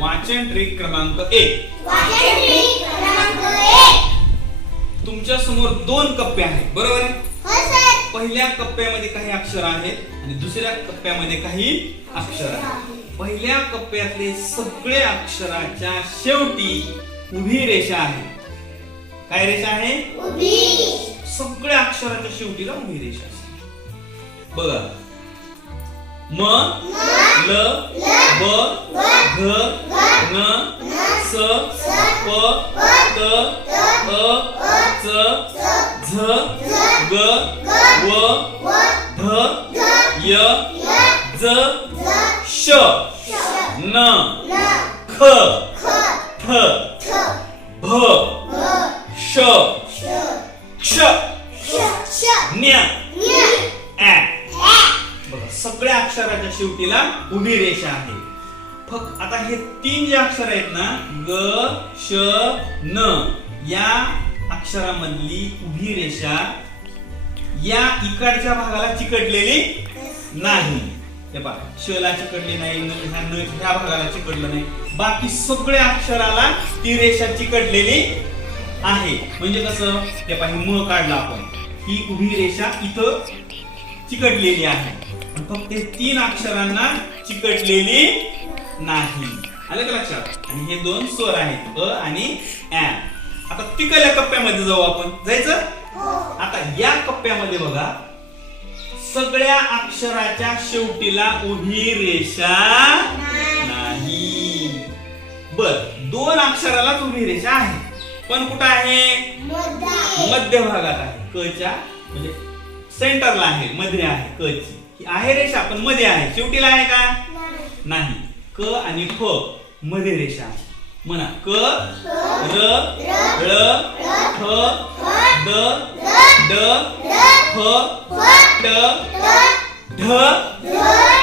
वाचन ट्रिक क्रमांक एक. वाचन ट्रिक क्रमांक एक. तुमच्यासमोर दोन कप्पे आहेत बरोबर आहे? हो सर. पहिल्या कप्प्यामध्ये काही अक्षर आहेत आणि दुसऱ्या कप्प्यामध्ये काही अक्षर आहेत. पहिल्या कप्प्यातले सगळे अक्षराच्या शेवटी उभी रेषा आहे. काय रेषा आहे? सगळ्या अक्षराच्या शेवटीला उभी रेषा असते. बघा. म ल ब घ न स प त अ च झ ग व ध य ज श न ख फ भ श क्ष न्य बघा सगळ्या अक्षराच्या शेवटीला उभी रेषा आहे. फक्त आता हे तीन जे अक्षर आहेत ना ग श न या अक्षरामधली उभी रेषा या इकडच्या भागाला चिकटलेली नाही. हे पहा श ला चिकटली नाही न ह्या न ह्या भागाला चिकटलं नाही. बाकी सगळ्या अक्षराला ती रेषा चिकटलेली आहे. म्हणजे कसं? हे पहा म काढला आपण. ही उभी रेषा इथं चिकटलेली आहे. फक्त तीन अक्षरांना चिकटलेली नाही. आलं का लक्षात? आणि हे दोन स्वर आहेत अ आणि आता तिकल्या कप्प्यामध्ये जाऊ आपण. जायचं? आता या कप्प्यामध्ये बघा सगळ्या अक्षराच्या शेवटीला उभी रेषा नाही. बर दोन अक्षरालाच उभी रेषा आहे. पण कुठं आहे? मध्य. भागात आहे. कच्या म्हणजे सेंटरला आहे मध्ये आहे क ची. ही आहे रेषा पण मध्ये आहे. शेवटीला आहे का? नाही. क आणि फ मध्ये रेषा. म्हणा क र ळ फ द ड फ ट ढ